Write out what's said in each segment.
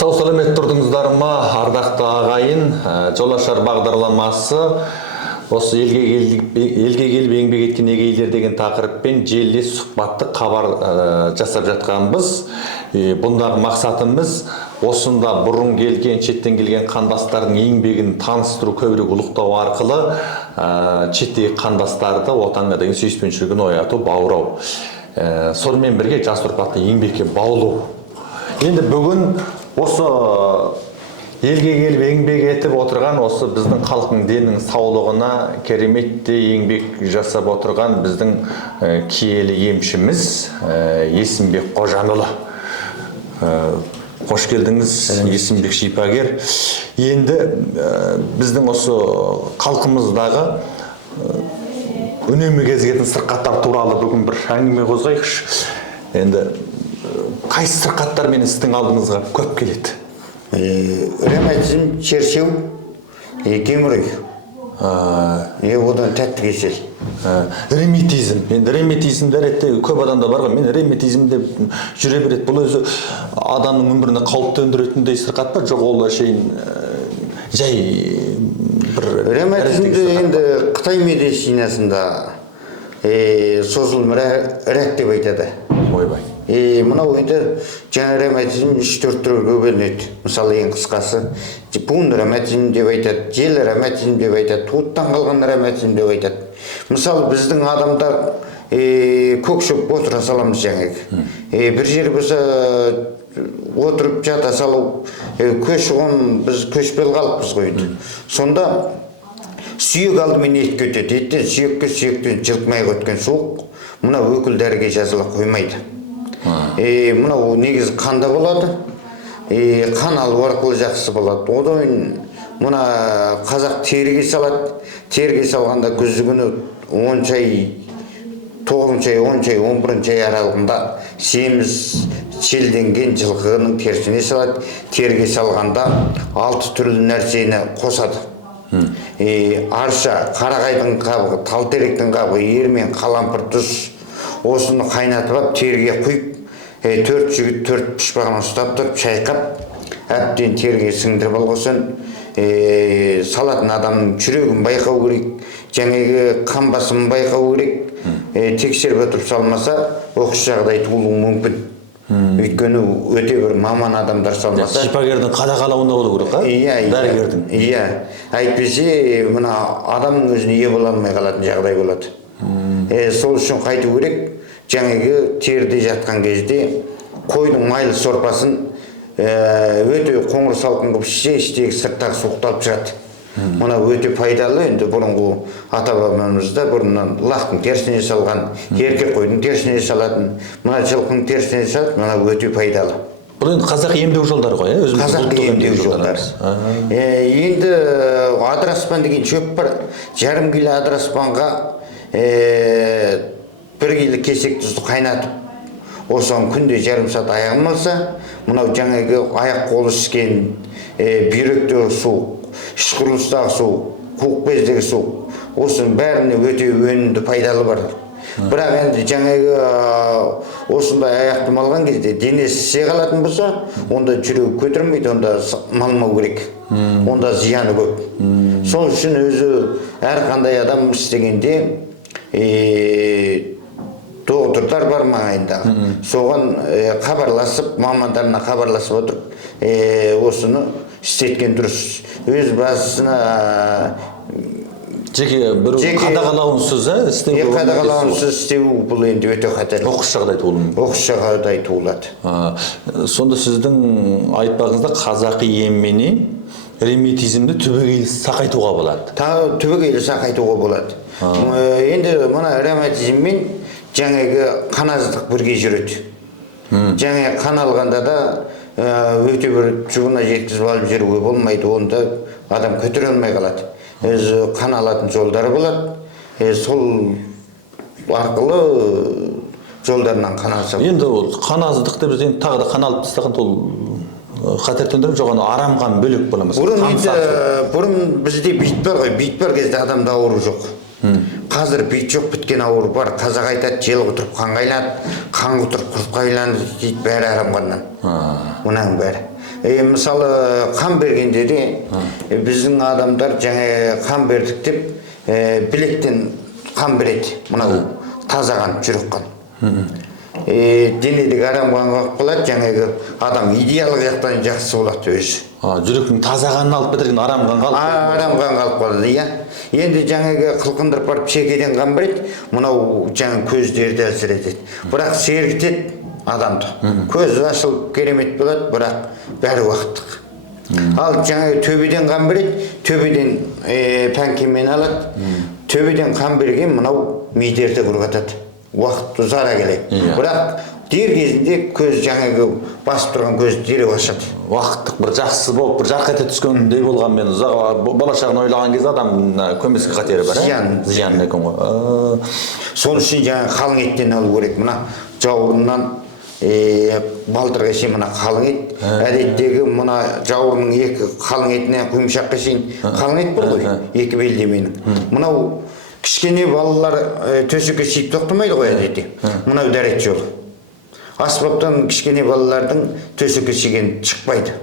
Сау саламет тұрдыңыздар ма, ардақты ағайын, жол ашар бағдарламасы осы елге келіп еңбек еткен егейлер деген тақырыппен желілес сұхбатты хабар жасап жатқанбыз. Бұндағы мақсатымыз осында бұрын келген, шеттен келген қандастардың еңбегін таныстыру, көбірек ұлықтау арқылы шеттегі қандастарды отанға деген сүйіспеншілігін ояту, баурау. Сонымен бірге жас ұрпақты еңбекке баулу. Енді бүгін осы елге келіп еңбек етіп отырған, осы біздің халықтың денінің саулығына кереметте еңбек жасап отырған біздің киелі емшіміз Есімбек Қожанұлы. Қош келдіңіз, Есімбек шипагер. Енді біздің осы халқымыздағы үнемі кезігетін сырқаттар туралы бүгін бір әңгіме қозғайықшы. Енді қайсы сырқаттар мен сіздің алдыңызға көп келеді? Ревматизм, чершеу, геморрой. Одан тәтті кесел. Ревматизм. Енді ревматизм дәретте көп адамда бар ғой. Мен ревматизмде жүре береді. Бұл өзі адамның өміріне қауіп төндіретіндей сырқат па? Жоқ, ол әшейін жай бір... Ревматизмді енді Қытай медицинасында созылмалы рак деп айтады. Ойбай. Мынау енді жаңа ревматизм 3-4 түрге бөлінеді. Мысалы ең қысқасы буын ревматизм деп айтады, жел ревматизм деп айтады, туыттан қалған ревматизм деп айтады. Мысалы біздің адамдар көк шөп отыра саламыз жаңағы. Бір жер болса отырып жата салу, көші-қон біз көшпел қалыппыз ғой. Сонда сүйек алдымен етке өтеді. Еттен сүйектен жылқымай өткен суық мына өкіл дәріге жазыла қоймайды. Мынау негізі қанда болады, қан алу арқылы жақсы болады. Одан мына қазақ теріге салады. Теріге салғанда күзі күні 10 чай, 9 чай, 10 чай, 11 чай аралығында семіз шелденген жылқының терісіне салады. Теріге салғанда 6 түрлі нәрсені қосады. Арша, қарағайдың қабығы, талтеректің қабығы, ермен, қалампыр, тұз. Осыны қайнатып ап, теріге құйып, 4 жігіт 4 пұшпағын ұстап тұрып, шайқап, әбден теріге сіңдіріп алғасын, салатын адамның жүрегін байқау керек, жаңағы қан басымын байқау керек, тексеріп өтіп салмаса, оқыс жағдай туылуы мүмкін. Өйткені өте бір маман адамдар салмаса. Шипагердің қадағалауында болу керек, қа? Дәрігердің. Иә. Әйтпесе, мына адамның өзіне ие бола алмай қалатын жағдай болады. Сол үшін қайту керек, жаңағы теріде жатқан кезде қойдың майлы сорпасын өте қоңыр салқын қылып іштегі сырттағы суықталып жүрады. Мұна өте пайдалы. Енді бұрынғы ата-бабамызда бұрыннан лақтың терісіне салған, еркек қойдың терісіне салатын, мына жылқының терісіне салатын, мына өте пайдалы. Бұл енді қазақ емдеу жолдары ғой, қазақ емдеу жолдары. Енді адыраспан деген шөп бар. Жарым келі адыраспанға 1 келі кесек тұзды қайнатып, осыған күнде жарым сағат аяғын алса, мынау жаңағы аяқ қолы ішкен, бүйректегі су, іш құрылыстағы су, қуық бездегі су, осының бәріне өте өнімді пайдалы бар. Бірақ енді жаңағы осындай аяқты малған кезде денесі seғалатын болса, онда жүрегі көтермейді, онда малмау керек. Онда зияны көп. Сол үшін өзі әрқандай адам істегенде доғдырдар бар маңайындағы. Соған хабарласып, мамандарына хабарласып отырып, осыны істеткен дұрыс. Өз басына жеке бір қадағалауынсыз істеу. Қадағалауынсыз істеу бұл енді өте қатерлі. Оқыс жағдай туылуы мүмкін. Оқыс жағдай туылады. Сонда сіздің айтпағыңызда қазақи емменен ревматизмді түбегейлі сақайтуға болады. Түбегейлі сақайтуға болады. Енді мына ревматизммен жаңағы қаназдық бірге жүреді. Жаңағы қан алғанда да өте бір жұғына жеткізіп алып жүруге болмайды. Онда адам көтере алмай қалады. Қан алатын жолдары болады. Сол арқылы жолдарынан қан алса. Енді ол қан аздық деп біз тағы да қан алып тастаған ол қатер төндіріп жоғаны арамған бөлек боламыз. Бұрын бізде бит бар ғой, бит бар кезде адамда ауру жоқ. Қазір бит жоқ, біткен ауру бар. Қазақ айтады, жел құтырып қан қайланады, қан құтырып құртқа айланды дейді, бәрі арамғаннан. Мұның бәрі. мысалы қан бергенде де біздің адамдар жаңа қан бердік деп білектен қан береді. Мынау таза қан, жүрек қан. Денедегі арам қан қалып қалады, жаңағы адам идеалдық жақтан жақсы болады өзі. Жүректің таза қанын алып бітірген арам қан қалып. Арам қан қалып қалады, иә. Енді жаңағы қылқындырып барып шекеден қан береді, мынау жаңа көздерді әлсіретеді. Бірақ сергітеді адамды. Көз ашылып керемет болады, бірақ бәрі уақыттық. Ал жаңағы төбеден қан береді, төбеден пәнкемен алады. Төбеден қан берген мынау мидерді құрғатады. Уақыт ұзара келеді. Бірақ дер кезінде көз жаңағы басып тұрған көзді дереу ашады. Уақыттық бір жақсы болып, бір жарқ ете түскендей болғанмен болашағын ойлаған кезде адам көмескі қатері бар. Зиян екен ғой. Сол үшін жаңағы қалың еттен алу керек. Мына жауырыннан балтырға шейін мына қалың ет. Әдеттегі мына жауырынның екі қалың етінен құйымшаққа шейін қалың ет бар ғой, екі белдеменің. Мынау кішкене балалар төсекке шейіп тоқтамайды ғой әдетте. Мынау дәрет жолы. Аспаптан кішкене балалардың төсекке шейген шықпайды.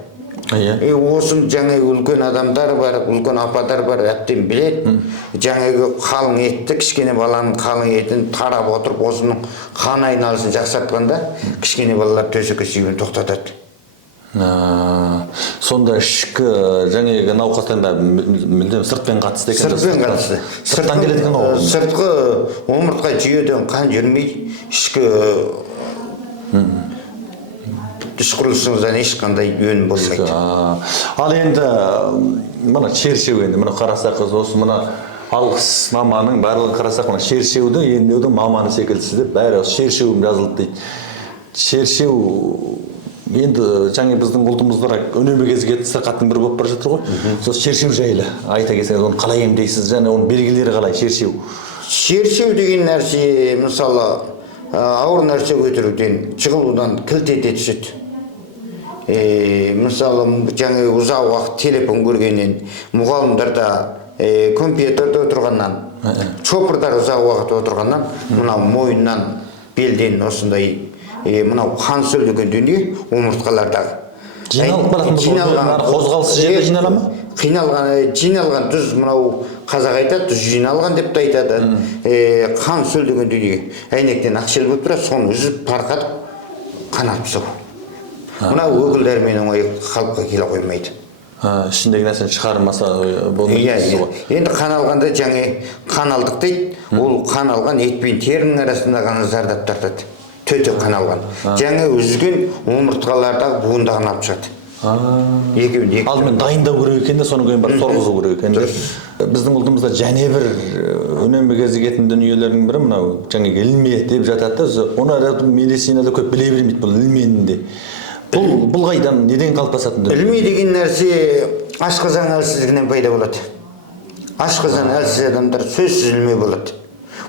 Осын жаңағы үлкен адамдар бар, үлкен ападар бар, әптен біледі. Жаңағы қалың етті, кішкене баланың қалың етін тарап отырып, осының қан айналысын жақсартқанда, кішкене балалар төсекке шейген тоқтатады. Сонда ішкі жаңағы науқастарда мүлдем сыртпен қатысты екен. Сыртпен қатысты. Сырттан келетін ғой. Сыртқы омыртқа жүйеден қан жүрмей, ішкі іш құрылысыңыздан ешқандай өн болмайды. Ал енді мына шершеу енді мына қарасақ осы мына алғыс маманың барлығын қарасақ мына шершеуді емдеудің маманы секілдісі деп бәрі шершеуім жазылды дейді. Шершеу енді жаңа біздің ұлтымызда үнемі кезігетін сырқаттың бірі болып бара жатыр ғой. Сол шершеу жайлы айта кетсеңіз, оны қалай емдейсіз және оның белгілері қалай шершеу? Шершеу деген нәрсе мысалы ауыр нәрсе көтеруден, жығылудан кілт ете түседі. Мысалы жаңа ұзақ уақыт телефон көргеннен, мұғалімдарда компьютерде отырғаннан, чопырдар ұзақ уақыт отырғаннан, мынау мойыннан, белден осындай мынау қан сөйлеген дүние омыртқалардағы. Жиналып баратын қозғалысы жерде жинала ма? Жиналған тұз, мынау қазақ айтады, тұз жиналған деп те айтады. Қан сөйлеген дүние әйнектен ақшел болып тұрады, соны үзіп тарқатып қан алып тастау. Мынау өкілдермен оңай қалыпқа келе қоймайды. Ішіндегі нәрсені шығармаса болмайды. Енді қан алғанда жаңа қан алдық дейді, ол қан алған ет пен терінің арасында ғана зардап тартады. Төте қан алған. Жаңа үзген омыртқалардағы буындағын алып шығады. Алдымен дайындау керек екен де, соны кейін барып сорғызу керек екен. Біздің ұлтымызда және бір үнемі кезігетін дүниелердің бірі мынау жаңа ілме деп жатады. Оны медицинада көп біле бермейді бұл ілменінде. Бұл қайдан неден қалыптасатын дүние? Ілме деген нәрсе ашқазан әлсіздігінен пайда болады. Ашқазан әлсіз адамдар сөзсіз ілме болады.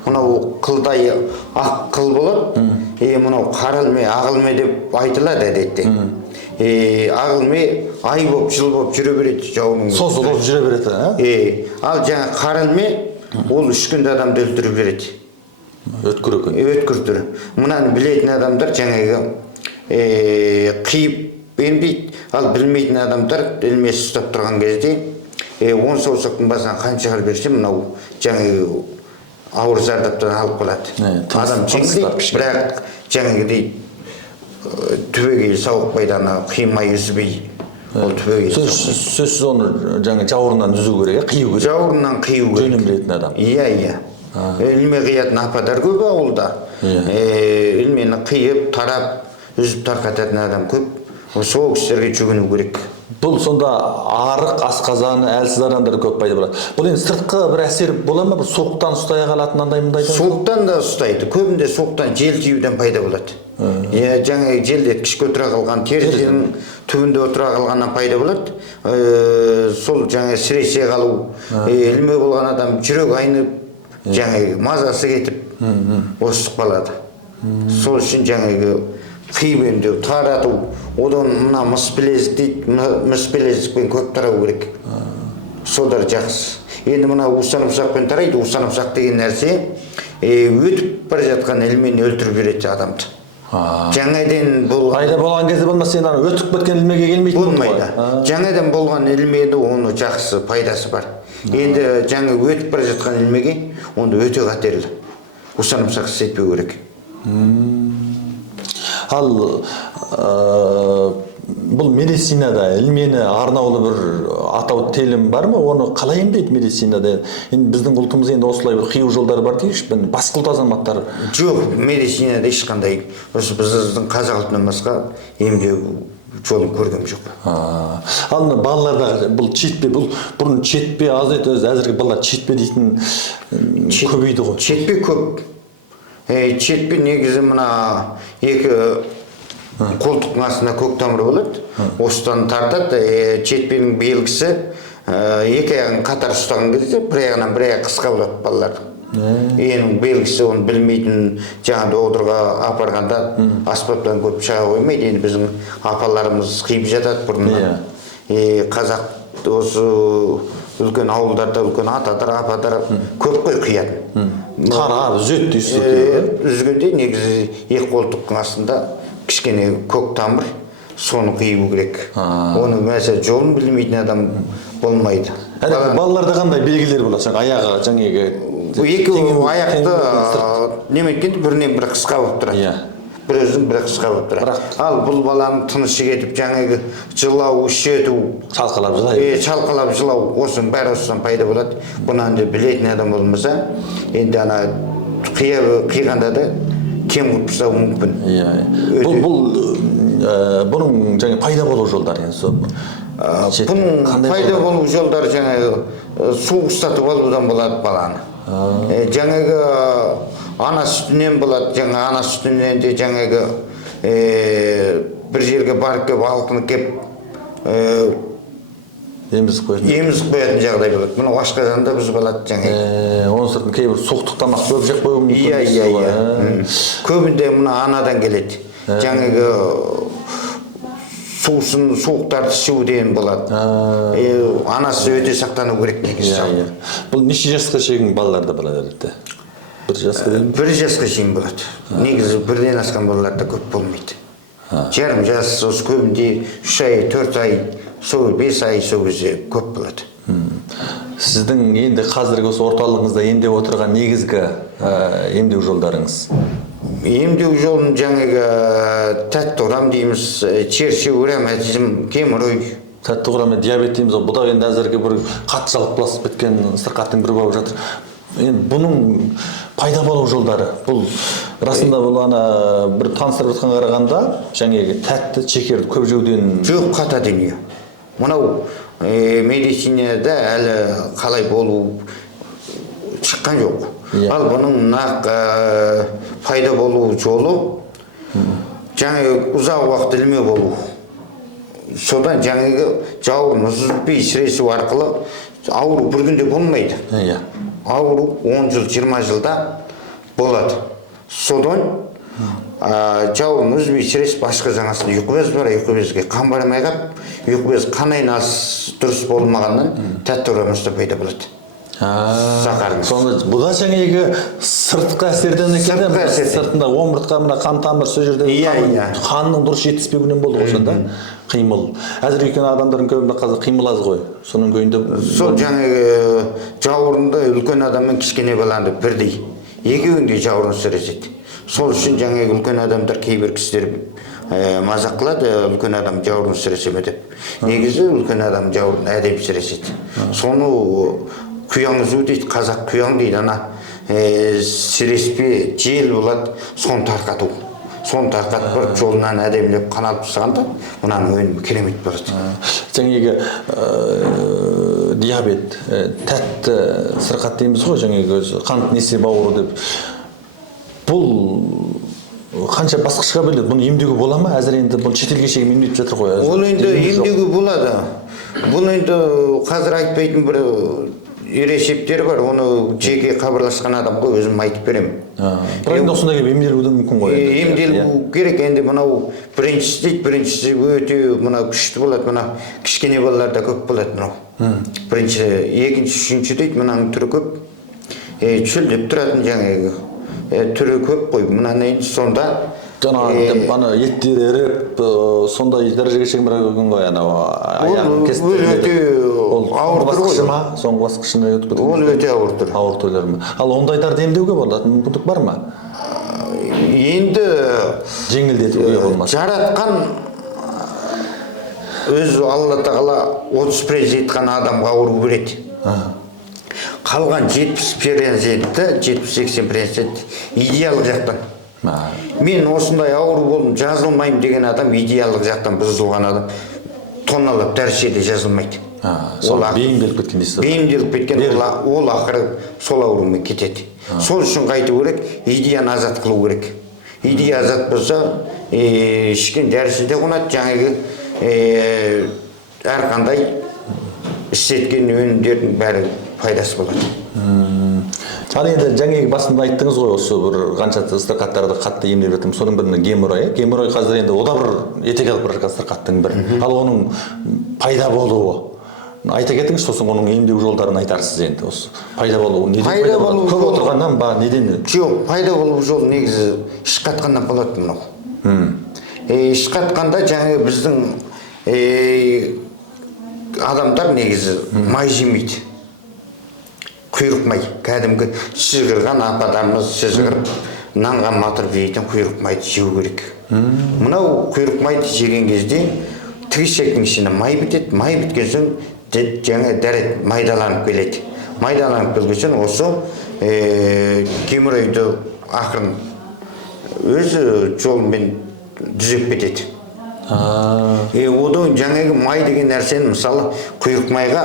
Мынау қылдай ақ қыл болады, мынау қара ілме, ақ ілме деп айтылады әдетте. Ақ ілме ай болып, жыл болып жүре береді жауының. Созылып жүре береді, ал жаңа қара ілме ол 3 күнде адамды өлтіріп береді. Өткір екен. Өткір түрі. Мұнаны білетін адамдар жаңағы қиып емдейді, ал білмейтін адамдар ілмесі ұстап тұрған кезде 10 саусақтың басынан қан шығарып берсе, мынау жаңағы ауыр зардаптан алып қалады. Адам жеңілдейді, бірақ жаңағыдай түбегейлі сауықпайды, қимай үзбей ол түбегейлі. Сөзсіз оны жаңа жауырыннан үзу керек, қию керек. Жауырыннан қию керек. Жөнін білетін адам. Иә. Ілме қиятын ападар көп ауылда. Ілмені қиып, тарап, үзіп тарқататын адам көп. Сол кісілерге жүгіну керек. Бұл сонда арық, асқазаны, әлсіз адамдар көп пайда болады. Бұл енді сыртқы бір әсер бола ма? Бір суықтан ұстай қалатын андай-мындай? Суықтан да ұстайды. Көбінде суықтан жел тиюден пайда болады. Жаңа желдеткіш көтіре қалған, терісінің түбінде отыра қалғаннан пайда болады. Сол жаңа сіресе қалу, ілме болған адам жүрек айнып, жаңа мазасы кетіп, осып қалады. Сол үшін жаңағы қиып емдеу, тарату, одан мына мыс білезік дейді, мыс білезікпен көп тарау керек. Содар жақсы. Енді мына устанымсақпен тарайды, устанымсақ деген нәрсе өтіп бара жатқан ілмені өлтіріп береді адамды. Жаңадан бұл Пайда болған кезде болмаса сен ана өтіп кеткен ilmege келмейтін болмайды. Жаңадан болған ilmеде оны жақсы пайдасы бар. Енді жаңа өтіп бара жатқан ilmеге онда өте қатерлі. Осыны сақсы етпеу керек. Ал бұл медицинада ilmeni арнаулы бір атау телім бар ма? Оны қалай емдейді медицинада? Енді біздің ұлтымыз енді осылай бір қию жолдары бар дейікші, басқа ұлт азаматтары. Жоқ, медицинада ешқандай осы біздің қазақ ұлтынан басқа емдеу жолын көргем жоқ. Ал балаларда бұл четпе, бұл бұрын четпе аз еді, әзірге балалар четпе дейтін көбейді ғой. Четпе көп. Четпе негізі мына екі қолтықтың астында көк тамыры болады. Осыдан тартады. Четпенің белгісі екі аяғын қатар ұстаған кезде бір аяғынан бір аяқ қысқа болады балалар. Ең белгісі оны білмейтін жаңа доғдырға апарғанда аспаптан көп шыға қоймайды. Енді біздің апаларымыз қиып жатады бұрыннан. Қазақ осы үлкен ауылдарда үлкен атадар, ападар көп қой қиятын. Тарап, үзет дейсіз. Үзгенде негізі екі қолтықтың астында кішкене көк тамыр, соны қиып керек. Оны мәселе жолын білмейтін адам болмайды. Балаларда қандай белгілер болады? Аяғы жаңағы екі аяқты неметкенде бірінен бірі қысқа болып тұрады. Бір өзін бірі қысқа болып тұрады. Ал бұл баланың тынышы кетіп жаңағы жылау, ішету, шалқалап жылау, осының бәрі осыдан пайда болады. Бұны енді білетін адам болмаса, енді ана қиғанда да кем қылып тастауы мүмкін. Бұның жаңа пайда болу жолдары бұның пайда болу жолдары жаңағы су ұстатып алудан болады баланы. Жаңағы ана сүтінен болады, жаңа ана сүтінен де жаңағы бір жерге барып кеп алқынып кеп емізіп қоятын жағдай болады. Мұны ашқазанда бұзып алады жаңағы. Оның сыртын кейбір суықтық тамақ көп жеп қоюы мүмкін. Көбінде мұны анадан келеді. Жаңағы суықтарды ішуден болады. Анасы өте сақтану керек негізі. Бұл неше жасқа шейін балаларда болады әдетте? Бір жасқа дейін? Бір жасқа шейін болады. Негізі бірден асқан балаларда көп болмайды. Жарым жас, осы көбінде 3 ай, 4 ай, 5 ай сол кезде көп болады. Сіздің енді қазіргі осы орталығыңызда емдеп отырған негізгі емдеу жолдарыңыз? Емдеу жолын жаңағы тәтті құрам дейміз, чершеу, ревматизм, геморрой. Тәтті құрам мен диабет дейміз, бұда енді әзірге бір қатты жалықпыласып кеткен сырқаттың бірі болып жатыр. Енді бұның пайда болу жолдары, бұл расында бұл ана бір таныстырып жатқан қарағанда жаңағы тәтті шекерді көп жеуден жоқ, қата дүние. Мынау медицинада әлі қалай болу шыққан жоқ. Ал бұның нақ пайда болу жолы жаңағы ұзақ уақыт ілме болу. Содан жаңағы жауырын үзілбей сіресу арқылы ауру бір күнде болмайды. Ауру 10 жыл, 20 жылда болады. Содан жауырын үзбей сіресіп ашқазан астында ұйқы без бар, ұйқы безге қан бармай қап, ұйқы без қан айнасы дұрыс болмағаннан тәтті құрамасы пайда болады. Сонда бұда жаңағы сыртқы әсерден екен, сыртында омыртқа мына қан тамыр сол жерде қанның дұрыс жетіспеуінен болды ғой сонда қимыл. Әзір екен адамдардың көбінде қазір қимыл аз ғой. Соның көйінде сол жаңағы жауырынды үлкен адаммен кішкене баланы бірдей екеуінде жауырын сіреседі. Сол үшін жаңағы үлкен адамдар кейбір кісілер мазақ қылады, үлкен адам жауырын сіресе ме деп. Негізі үлкен адам жауырын әдеп сіреседі. Соны құяң үзу дейді, қазақ құяң дейді, ана сіреспе жел болады, соны тарқату. Соны тарқатып бір жолынан әдемілеп қан алып тастағанда, мұнаның өнімі керемет болады. Жаңағы диабет, тәтті сырқат дейміз ғой, жаңағы қант несеп ауыру деп. Бұл қанша басқышқа бөледі, бұны емдеуге бола ма? Әзір енді бұл шетелге шейін емдеп жатыр ғой. Ол енді емдеуге болады. Бұл енді қазір айтпайтын бір ересептер бар, оны жеке хабарласқан адамға өзім айтып беремін. Бірақ енді осында келіп емделуі мүмкін ғой. Емделу керек, енді мынау біріншісі өте мынау күшті болады, мына кішкене балаларда көп болады мынау. Бірінші, екінші, үшінші дейді, мынаның түрі көп. Шөлдеп тұратын жаңағы түрі көп қой. Мынаны сонда Жана аны еттери эрип сондай дәрежеге чейин барган ғой ана аягын кесип. Ол ауыр баскычы ма? Соңғы баскычына өтүп кеткен. Ол өтө ауыр тур. Ауыр түрлөрмү? Ал ондайларды эмдеуге болот, мүмкүндүк бармы? Енді Жеңилдетүүгө болмас. жараткан өзү Алла Тағала 30% жеткен адамға ауру береді. Қалған 70%, 70-80% идеалдық жақтан. Мен осындай ауру болдым, жазылмайым деген адам идеалдық жақтан бұзылған адам. Тонналап дәрежеде жазылмайды. Сол бейімделіп кеткен дейсіз. Бейімделіп кеткен ол ақыры сол аурумен кетеді. Сол үшін қайту керек, идеяны азат қылу керек. Идея азат болса, ішкен дәрісі де қонады, жаңағы әрқандай істеткен өнімдердің бәрі пайдасы болады. Ал енді жаңағы басында айттыңыз ғой, осы бір қанша сырқаттарды қатты емдеп жатырмын. Соның бірінің геморрой. Геморрой қазір енді ода бір етек алып бара жатқан сырқаттың бірі. Ал оның пайда болуы. Айта кетіңіз, сосын оның емдеу жолдарын айтарсыз енді. Осы пайда болуы неден пайда болуы? Көп отырғаннан ба, неден? Жоқ, пайда болу жолы негізі іш қатқаннан болады мынау. Іш қатқанда жаңағы біздің адамдар негізі май жемейді. Құйрық май, кәдімгі шыжғырған ападарымыз шыжғырып, нанға матырып жейтін құйрық майды жеу керек. Мынау құйрық майды жеген кезде тігішектің ішіне май бітеді, май біткен соң жаңа дәрет майдаланып келеді. Майдаланып келген соң осы геморройды ақырын өзі жолымен түзеп кетеді. Одан жаңағы май деген нәрсені мысалы құйрық майға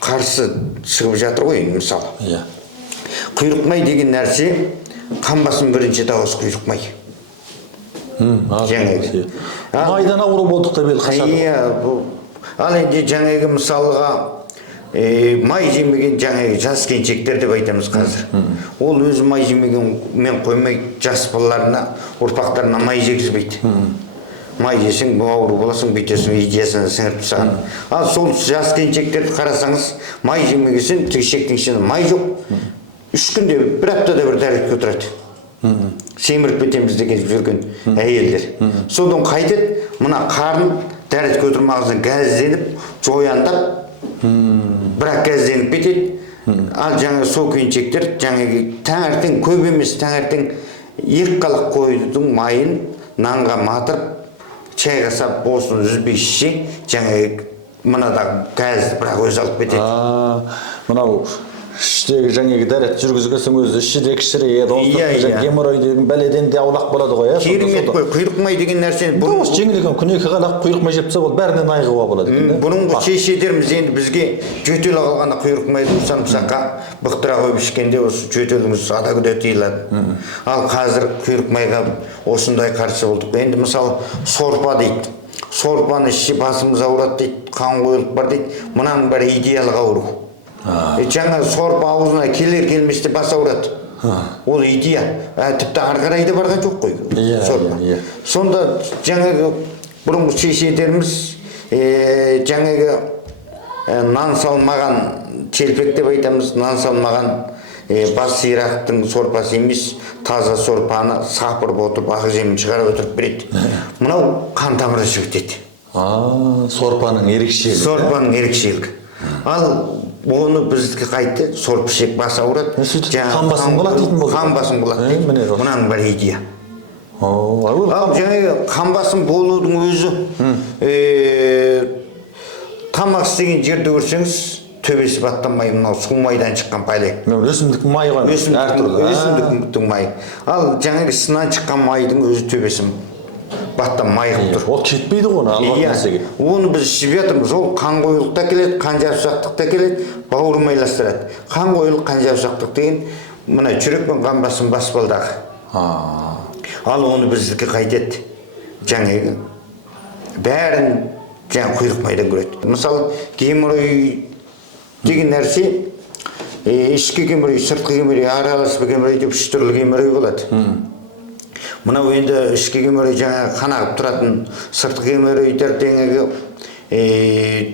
қарсы шығып жатыр ғой мысалы. Құйрық май деген нәрсе қанбасын бірінші дауыс құйрық май. Жаңағы. Майдан ауру болдық та бел қашады. Ал енді жаңағы мысалға май жемеген жаңағы жас келіншектер деп айтамыз қазір. Ол өзі май жемеген мен қоймай жас балаларына, ұрпақтарына май жегізбейді. Май жесең, бұл ауру боласың, бүйтесің, идеясына сіңіріп тастаған. Ал сол жас келіншектерді қарасаңыз, май жемегесін, тігішектің ішінде май жоқ. 3 күнде, бір аптада бір дәретке отырады. Семіріп кетеміз деген жүрген әйелдер. Содан қайтеді, мына қарын дәретке отырмағыздан газденіп, жояндап, бірақ газденіп кетеді. Ал жаңа сол келіншектер, жаңағы таңертең көп емес, таңертең 2 қалақ қойдың майын нанға матырып, чайға сап болсын үзбей ішсе, жаңағы мынадағы газды бірақ өзі алып кетеді. Мынау іштегі жаңағы дәрет жүргізгесің өзі ішіде кішірейеді, геморрой деген бәледен де аулақ болады ғой. Керемет қой, құйрық май деген нәрсені жеңіл екен, күні 2 қалақ құйрық май жепсе ол бәрінен айғыға болады екен. Бұрынғы шешелеріміз енді бізге жөтел қалғанда құйрық майды самсаққа бұқтыра қойып ішкенде осы жөтеліміз ада күде тыйылады. Ал қазір құйрық майға осындай қарсы болдық. Енді мысалы сорпа дейді. Сорпаны ішсе басымыз ауырады дейді, қан қойылып бар дейді. Мұнаның бәрі идеялық ауру. Жаңа сорпа аузына келер келместе бас ауырады. Ол идея. Тіпті ары қарай да барған жоқ қой. Сонда жаңағы бұрынғы шешелеріміз жаңағы нан салмаған челпек деп айтамыз, нан салмаған бас сирақтың сорпасы емес, таза сорпаны сапырып отырып, ақ жемін шығарып отырып береді. Мынау қан тамыры жібітеді. Сорпаның ерекшелігі. Сорпаның ерекшелігі. Ал оны біздікі қайтты, сорпышек бас ауырады. Қан басын болады дейтін болды. Қан басын болады. Мұнаның бір идея. Ал жаңағы қан басын болудың өзі тамақ істеген жерді көрсеңіз, төбесі баттанмай, мынау су майдан шыққан пайлай. Өсімдік май ғой. Өсімдіктің майы. Ал жаңағы сынан шыққан майдың өзі төбесі баттан майып тұр. Ол кетпейді ғой, алған нәрсеге. Оны біз ішіп жатырмыз. Ол қан қоюлықта келеді, қан жабысақтықта келеді, бауыр майластырады. Қан қоюлық, қан жабысақтық деген мына жүрек пен қан басын баспалдағы. Ал оны біздікі қайтеді. Жаңағы бәрін жаңа құйрық майдан көреді. Мысалы, геморрой деген нәрсе, ішкі геморрой, сыртқы геморрой, араласпы геморрой деп 3 түрлі геморрой болады. Мынау енді ішкі геморрой жаңа қан ағып тұратын сыртқы геморройдар деңегі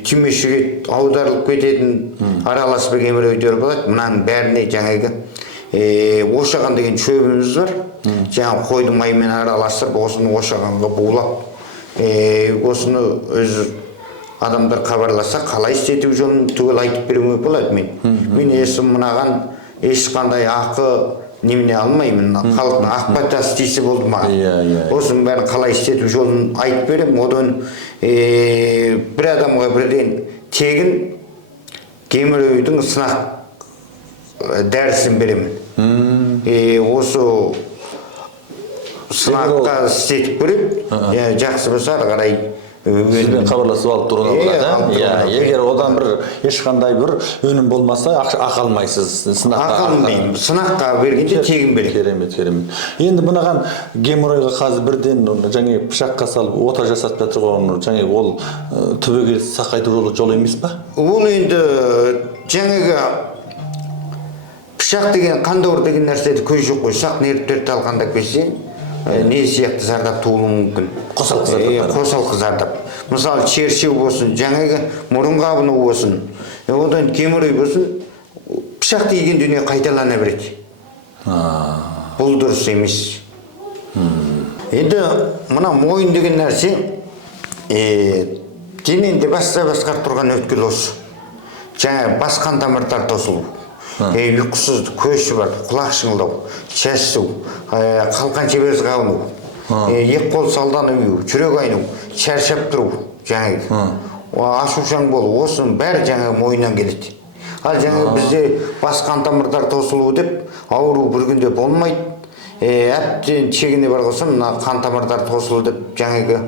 түймешіге аударылып кететін араласпы геморройдар болады. Мұнаның бәріне жаңағы ошаған деген шөбіміз бар. Жаңағы қойдың майымен араластырып, осыны ошағанға булап, осыны өз адамдар хабарласа, қалай істету жолын түгел айтып беруге болады мен. Мен есім мынаған ешқандай ақы немене алмаймын. Халықтың ақ батасы тиісі болды маған. Осының бәрін қалай істету жолын айтып берем. Одан бір адамға бірден тегін Кемеровойдың сынақ дәрісін беремін. Осы сынаққа істетіп көріп, жақсы болса ары қарай сізбен хабарласып алып тұруға болады. Егер одан бір ешқандай бір өнім болмаса, ақы алмайсыз. Ақы алмаймын. Сынаққа бергенде тегін беремін. Керемет. Енді мынаған геморройға қазір бірден жаңа пышаққа салып ота жасатып жатыр ғой, жаңа ол түбегейлі сақтайту жол емес па? Ол енді жаңағы пышақ деген қандауыр деген нәрседе көз жоқ қой. Сақ нервтерді алғанда келсе, не сияқты зардап туылуы мүмкін. Қосалқы зардап. Мысалы, шершеу болсын, жаңағы мұрын қабыну болсын, одан геморрой болсын, пышақ тиген дүние қайталана береді. Бұл дұрыс емес. Енді мына мойын деген нәрсе денеңде басқарып тұрған өткел осы. Жаңа бас қан тамырлар тосылу. Ұйқысыз көз бар, құлақ шыңылдау, шашу, қалқан шеберіс қабыну, екі қол салдану, жүрек айну, шаршап тұру, жаңағы ашушаң болу, осының бәрі жаңағы мойыннан келеді. Ал жаңағы бізде бас қан тамырлар тосылуы деп ауру бір күнде болмайды. Әттен шегіне бар болса, мына қан тамырлар тосылу деп жаңағы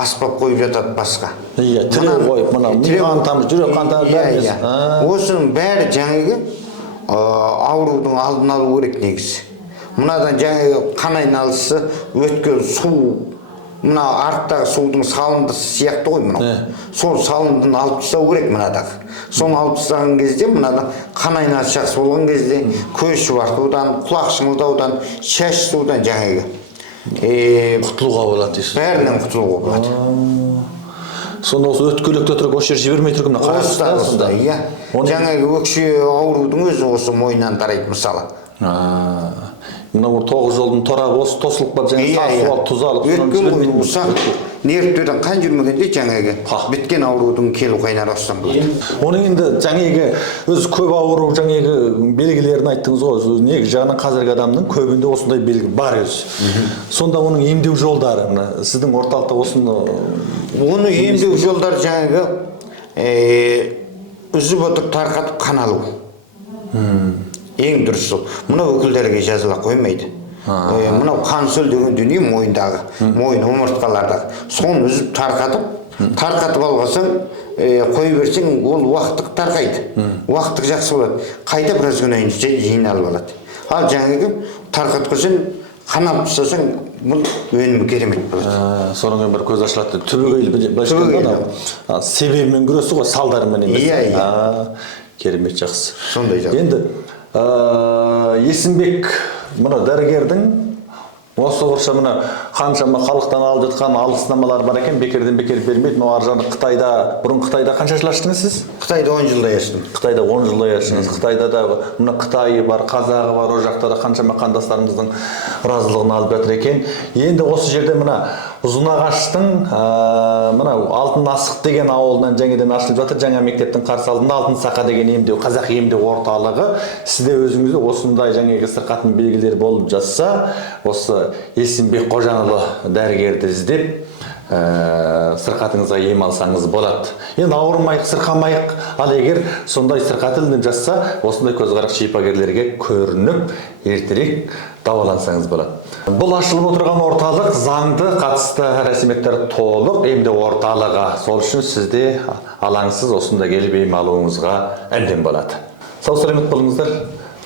аспап қойып жатады басқа. Тірек қойып, мына қан тамыр, жүрек қан тамыр. Осының бәрі жаңағы аурудың алдын алу керек негізі. Мынадан жаңағы қан айналысы, өткел, су, мына арықтағы судың салындысы сияқты ғой мынау. Сол салындыны алып тастау керек мынадағы. Соны алып тастаған кезде мынада қан айналысы жақсы болған кезде көз шұбартудан, құлақ шыңылдаудан, шаш судан жаңағы құтылуға болады дейсіз. Бәрінен құтылуға болады. Сонда осы өткелекте тұрып осы жер жібермей тұрып осында, иә. Жаңағы өкше аурудың өзі осы мойнынан тарайды мысалы. Мына бір 9 жолдың торабы осы тосылып қалып жаңағы сасып алып тұз алып өткел ұсақ нервтерден қан жүрмегенде жаңағы біткен аурудың келу қайнары осыдан болады. Оның енді жаңағы өз көп ауру жаңағы белгілерін айттыңыз ғой. Негізі жағынан қазіргі адамның көбінде осындай белгі бар өзі. Сонда оның емдеу жолдары сіздің орталықта оны емдеу жолдары жаңағы үзіп отырып тарқатып қан алу. Ең дұрыс сол. Мына өкілдерге жазыла қоймайды. Мынау қансөл деген дүние мойындағы, мойын омыртқалардағы. Соны үзіп тарқатып алғансаң, қой берсең, ол уақыттық тарқайды. Уақыттық жақсы болады. Қайта біраз күннен кейін жиналып алады. Ал жаңағы тарқатқызын қан алып тастасаң, бұл өнімі керемет болады. Содан бір көз ашылады. Түбегейлі себебімен күресі ғой, салдарымен емес. Керемет, жақсы. Сондай жақсы. Енді Есімбек мына дәрігердің осы орша мына қаншама халықтан алып жатқан алғыснамалар бар екен, бекерден бекер бермейді. Мына аржаны Қытайда, бұрын Қытайда қанша жыл аштыңыз сіз? Қытайда 10 жылдай аштым. Қытайда 10 жылдай аштыңыз. Қытайда да мына Қытайы бар, қазағы бар, о жақта да қаншама қандастарымыздың разылығын алып жатыр екен. Енді осы жерде мына Ұзынағаштың мына Алтын Асық деген ауылынан жаңадан ашылып жатыр. Жаңа мектептің қарсы алдында Алтын Сақа деген емдеу, қазақ емдеу орталығы. Сізде өзіңізде осындай жаңағы сырқаттың белгілері болып жатса, осы Есімбек Қожанұлы дәрігерді іздеп сырқатыңызға ем алсаңыз болады. Енді ауырмайық, сырқамайық, ал егер сондай сырқат ілініп жатса, осындай көзқарас шипагерлерге көрініп, ертерек дауалансаңыз болады. Бұл ашылып отырған орталық заңды қатысты рәсіметтер толық емдеу орталығы. Сол үшін сізде алаңсыз осында келіп ем алуыңызға әбден болады. Сау саламат болыңыздар.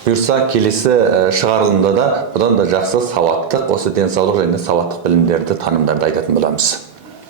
Бұйырса келесі шығарылымда да бұдан да жақсы сауаттық, осы денсаулық және сауаттық білімдерді, танымдарды айтатын боламыз.